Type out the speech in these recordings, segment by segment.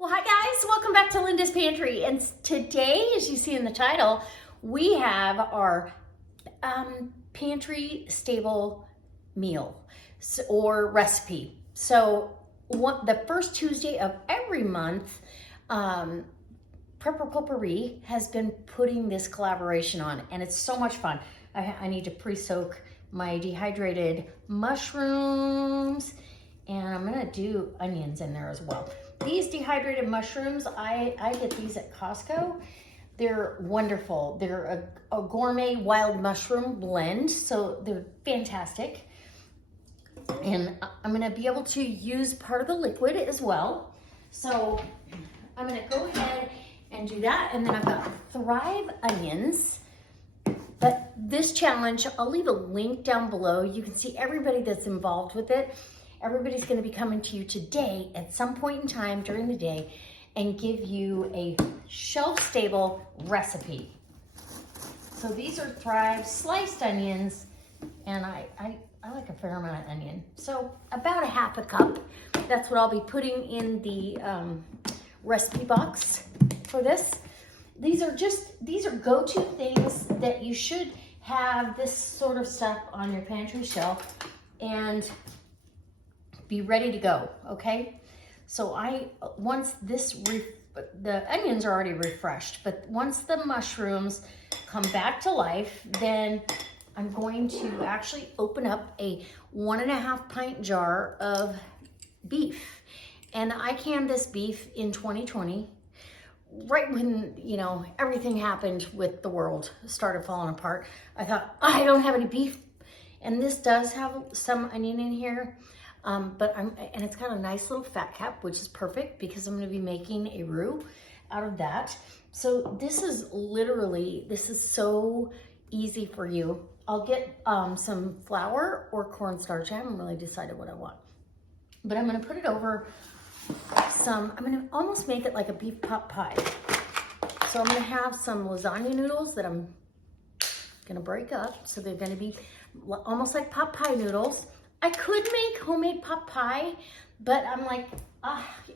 Well, hi guys, welcome back to Linda's Pantry. And today, as you see in the title, we have our pantry stable meal or recipe. So the first Tuesday of every month, Prepper Potpourri has been putting this collaboration on, and it's so much fun. I need to pre-soak my dehydrated mushrooms, and I'm gonna do onions in there as well. These dehydrated mushrooms, I get these at Costco. They're wonderful. They're a gourmet wild mushroom blend, so they're fantastic. And I'm gonna be able to use part of the liquid as well. So I'm gonna go ahead and do that. And then I've got Thrive onions. But this challenge, I'll leave a link down below. You can see everybody that's involved with it. Everybody's going to be coming to you today at some point in time during the day and give you a shelf-stable recipe. So these are Thrive sliced onions, and I like a fair amount of onion. So about a half a cup. That's what I'll be putting in the recipe box for this. These are go-to things that you should have this sort of stuff on your pantry shelf and be ready to go, okay? So once the onions are already refreshed, but once the mushrooms come back to life, then I'm going to actually open up a 1.5 pint jar of beef. And I canned this beef in 2020, right when, everything happened with the world, started falling apart. I thought, I don't have any beef. And this does have some onion in here. And it's got a nice little fat cap, which is perfect because I'm going to be making a roux out of that. So this is so easy for you. I'll get some flour or cornstarch. I haven't really decided what I want, but I'm going to put it over I'm going to almost make it like a beef pot pie. So I'm going to have some lasagna noodles that I'm going to break up. So they're going to be almost like pot pie noodles. I could make homemade pot pie, but I'm like,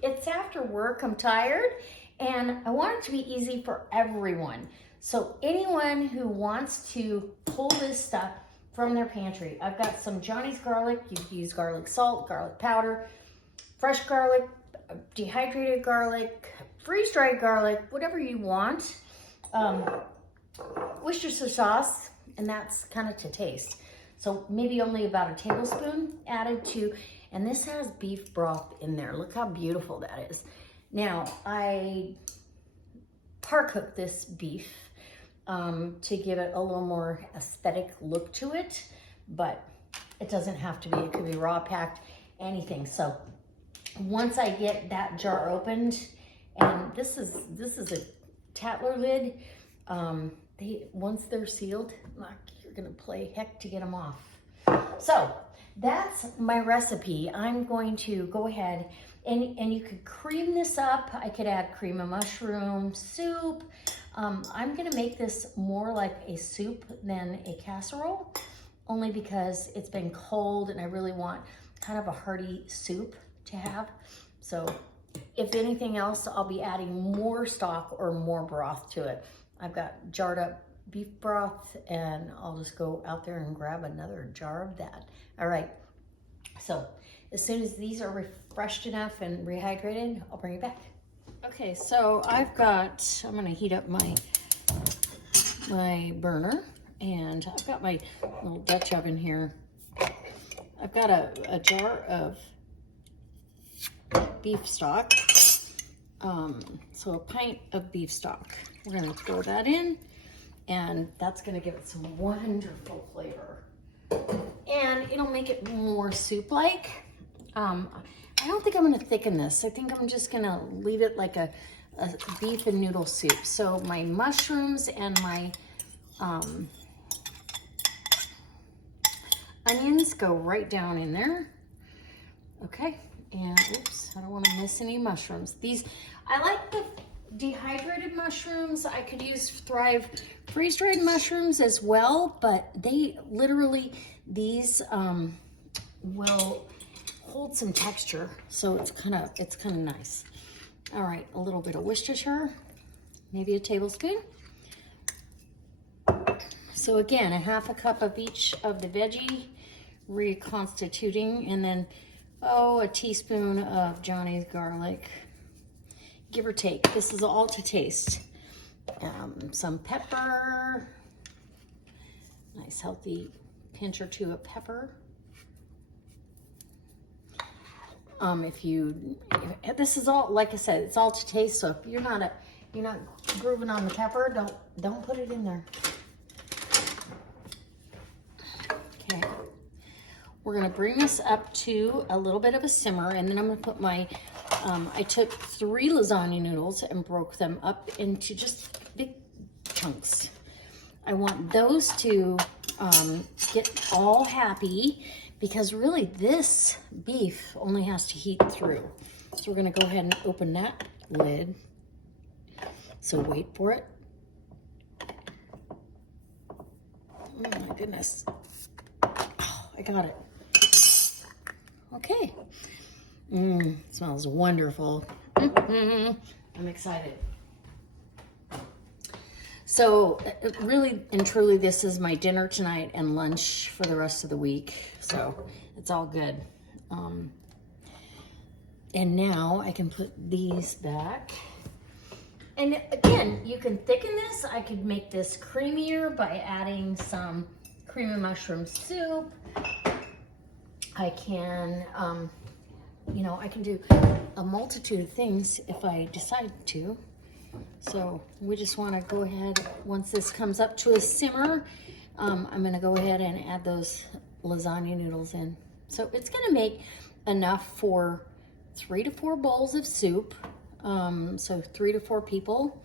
it's after work, I'm tired, and I want it to be easy for everyone. So anyone who wants to pull this stuff from their pantry, I've got some Johnny's garlic. You can use garlic salt, garlic powder, fresh garlic, dehydrated garlic, freeze-dried garlic, whatever you want. Worcestershire sauce, and that's kind of to taste. So maybe only about a tablespoon added to, and this has beef broth in there. Look how beautiful that is. Now, I par cooked this beef to give it a little more aesthetic look to it, but it doesn't have to be. It could be raw packed, anything. So once I get that jar opened, and this is a Tatler lid, once they're sealed, you're gonna play heck to get them off. So that's my recipe. I'm going to go ahead and you could cream this up. I could add cream of mushroom soup. I'm gonna make this more like a soup than a casserole, only because it's been cold and I really want kind of a hearty soup to have. So if anything else, I'll be adding more stock or more broth to it. I've got jarred up beef broth, and I'll just go out there and grab another jar of that. All right, so as soon as these are refreshed enough and rehydrated, I'll bring it back. Okay, so I'm gonna heat up my burner, and I've got my little Dutch oven here. I've got a jar of beef stock, so a pint of beef stock. We're gonna throw that in, and that's gonna give it some wonderful flavor. And it'll make it more soup-like. I don't think I'm gonna thicken this. I think I'm just gonna leave it like a beef and noodle soup. So my mushrooms and my onions go right down in there. Okay, and oops, I don't wanna miss any mushrooms. I like the dehydrated mushrooms. I could use Thrive freeze-dried mushrooms as well, but these will hold some texture, so it's kind of nice. All right, a little bit of Worcestershire, maybe a tablespoon. So again, a half a cup of each of the veggie reconstituting, and then, oh, a teaspoon of Johnny's garlic, give or take. This is all to taste. Some pepper, nice healthy pinch or two of pepper. This is all, like I said, it's all to taste. So if you're not grooving on the pepper, don't put it in there. Okay, we're gonna bring this up to a little bit of a simmer, and then I'm gonna put my, I took 3 lasagna noodles and broke them up into just big chunks. I want those to get all happy, because really this beef only has to heat through. So we're gonna go ahead and open that lid. So wait for it. Oh my goodness. Oh, I got it. Okay. Smells wonderful. I'm excited. So really and truly, this is my dinner tonight and lunch for the rest of the week. So it's all good. And now I can put these back. And again, you can thicken this. I could make this creamier by adding some cream and mushroom soup. I can, I can do a multitude of things if I decide to. So we just want to go ahead, once this comes up to a simmer, I'm going to go ahead and add those lasagna noodles in. So it's going to make enough for 3 to 4 bowls of soup. So 3 to 4 people.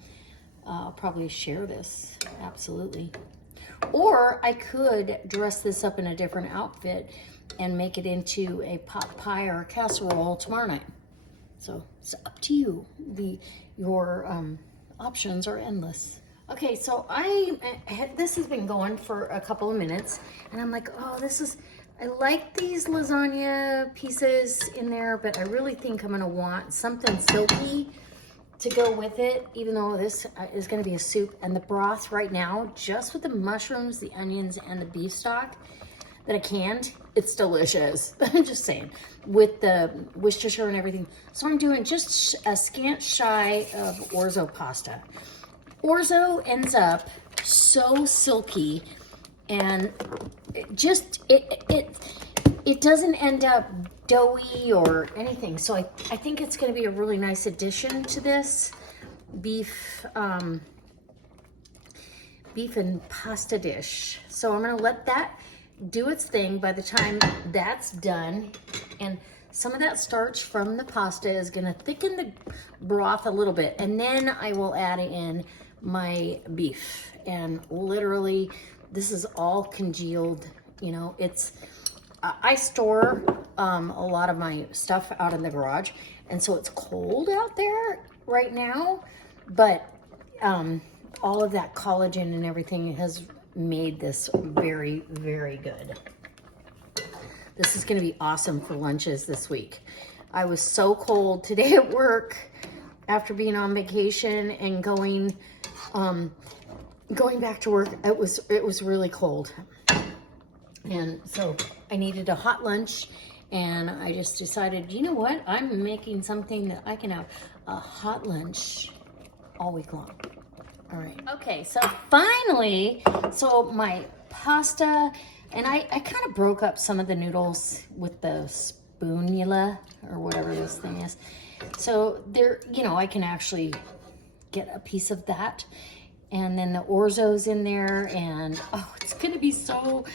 I'll probably share this, absolutely. Or I could dress this up in a different outfit and make it into a pot pie or a casserole tomorrow night. So it's up to you. Your options are endless. Okay, so this has been going for a couple of minutes, and I'm like, oh, I like these lasagna pieces in there, but I really think I'm gonna want something silky to go with it, even though this is gonna be a soup. And the broth right now, just with the mushrooms, the onions, and the beef stock that I canned, it's delicious. I'm just saying, with the Worcestershire and everything. So I'm doing just a scant shy of orzo pasta. Orzo ends up so silky, and it doesn't end up doughy or anything. So I think it's going to be a really nice addition to this beef and pasta dish. So I'm going to let that do its thing. By the time that's done, and some of that starch from the pasta is going to thicken the broth a little bit, and then I will add in my beef. And literally, this is all congealed. I store a lot of my stuff out in the garage, and so it's cold out there right now, but all of that collagen and everything has made this very, very good. This is going to be awesome for lunches this week. I was so cold today at work after being on vacation and going back to work. It was really cold, and so I needed a hot lunch, and I just decided, you know what? I'm making something that I can have a hot lunch all week long. All right. Okay, so finally, my pasta, and I kind of broke up some of the noodles with the spoonula or whatever this thing is. So there, I can actually get a piece of that. And then the orzo's in there, and oh, it's gonna be so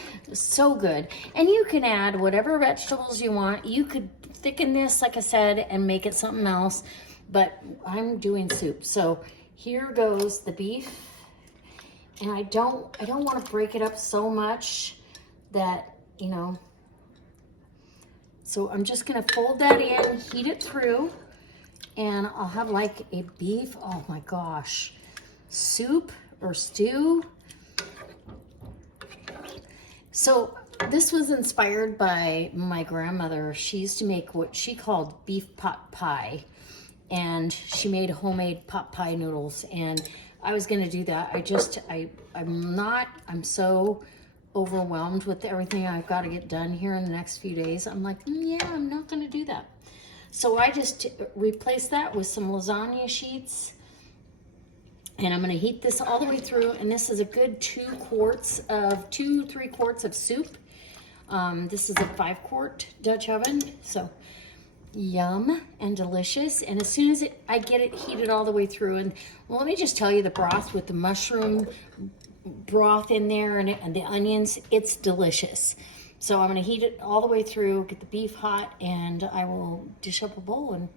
good. And you can add whatever vegetables you want. You could thicken this, like I said, and make it something else, but I'm doing soup. So here goes the beef, and I don't want to break it up so much that, so I'm just gonna fold that in, heat it through, and I'll have like a beef, oh my gosh, soup or stew. So this was inspired by my grandmother. She used to make what she called beef pot pie, and she made homemade pot pie noodles, and I was gonna do that. I'm so overwhelmed with everything I've got to get done here in the next few days. I'm like, yeah, I'm not gonna do that. So I just replaced that with some lasagna sheets, and I'm gonna heat this all the way through, and this is a good 3 quarts of soup. This is a 5-quart Dutch oven, so yum and delicious. And as soon as I get it heated all the way through, and well, let me just tell you, the broth with the mushroom broth in there and the onions, it's delicious. So I'm gonna heat it all the way through, get the beef hot, and I will dish up a bowl and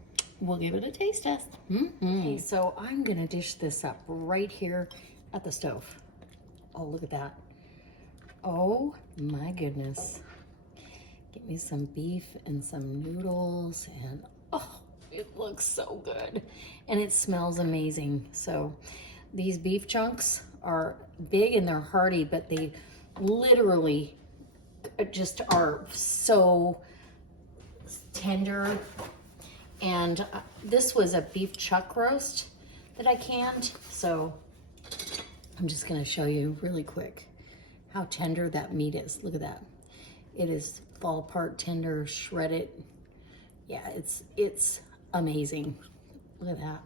we'll give it a taste test. Okay, so I'm gonna dish this up right here at the stove. Oh, look at that. Oh my goodness. Get me some beef and some noodles, and oh, it looks so good. And it smells amazing. So these beef chunks are big and they're hearty, but they literally just are so tender. And this was a beef chuck roast that I canned. So I'm just gonna show you really quick how tender that meat is. Look at that. It is fall apart tender, shredded. Yeah, it's amazing. Look at that.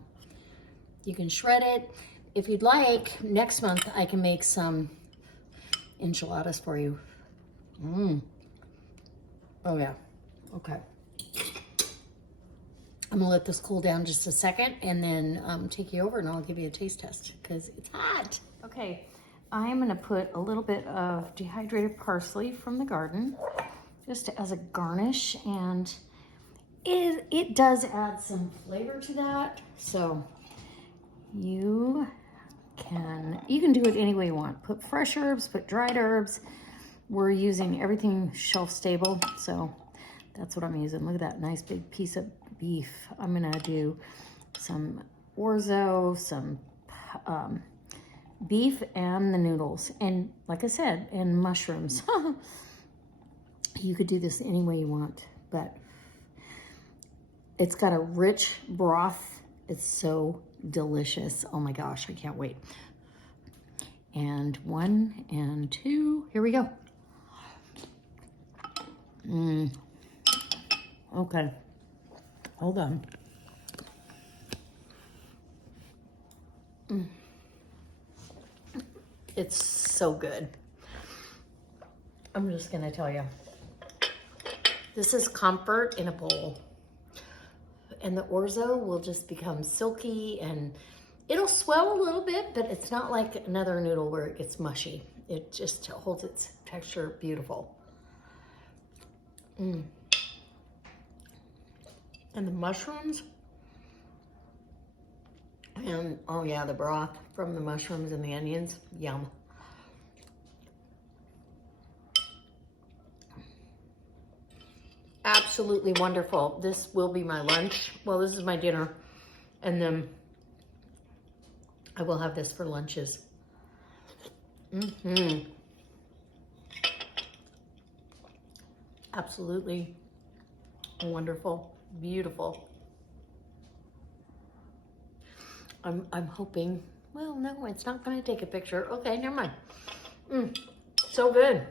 You can shred it. If you'd like, next month I can make some enchiladas for you. Oh yeah, okay. I'm gonna let this cool down just a second and then take you over and I'll give you a taste test because it's hot. Okay, I'm gonna put a little bit of dehydrated parsley from the garden just as a garnish, and it does add some flavor to that. So you can do it any way you want. Put fresh herbs, put dried herbs. We're using everything shelf stable, so that's what I'm using. Look at that nice big piece of beef. I'm gonna do some orzo, some beef, and the noodles, and like I said, and mushrooms. You could do this any way you want, but it's got a rich broth. It's so delicious. Oh my gosh, I can't wait. And 1 and 2, here we go. Okay, hold on. It's so good. I'm just gonna tell you, this is comfort in a bowl. And the orzo will just become silky, and it'll swell a little bit, but it's not like another noodle where it gets mushy. It just holds its texture beautiful. And the mushrooms, and oh yeah, the broth from the mushrooms and the onions, yum. Absolutely wonderful. This will be my lunch. Well, this is my dinner, and then I will have this for lunches. Absolutely wonderful, beautiful. I'm hoping, well, no, it's not gonna take a picture. Okay, never mind. So good.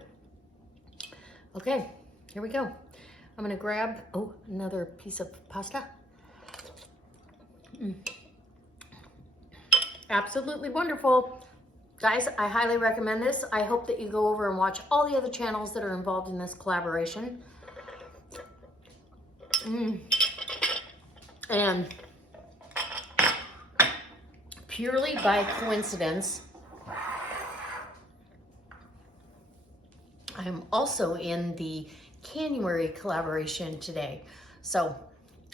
Okay, here we go. I'm gonna grab, another piece of pasta. Absolutely wonderful. Guys, I highly recommend this. I hope that you go over and watch all the other channels that are involved in this collaboration. And purely by coincidence, I'm also in the January collaboration today. So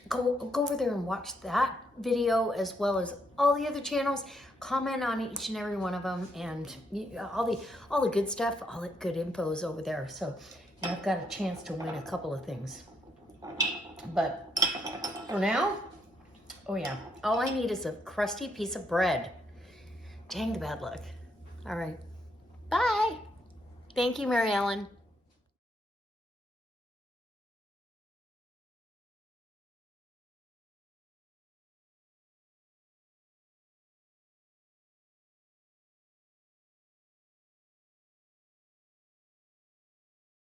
go over there and watch that video as well as all the other channels. Comment on each and every one of them, and all the good stuff, all the good info is over there. So, and I've got a chance to win a couple of things. But for now, oh yeah, all I need is a crusty piece of bread. Dang the bad luck. All right, bye. Thank you, Mary Ellen.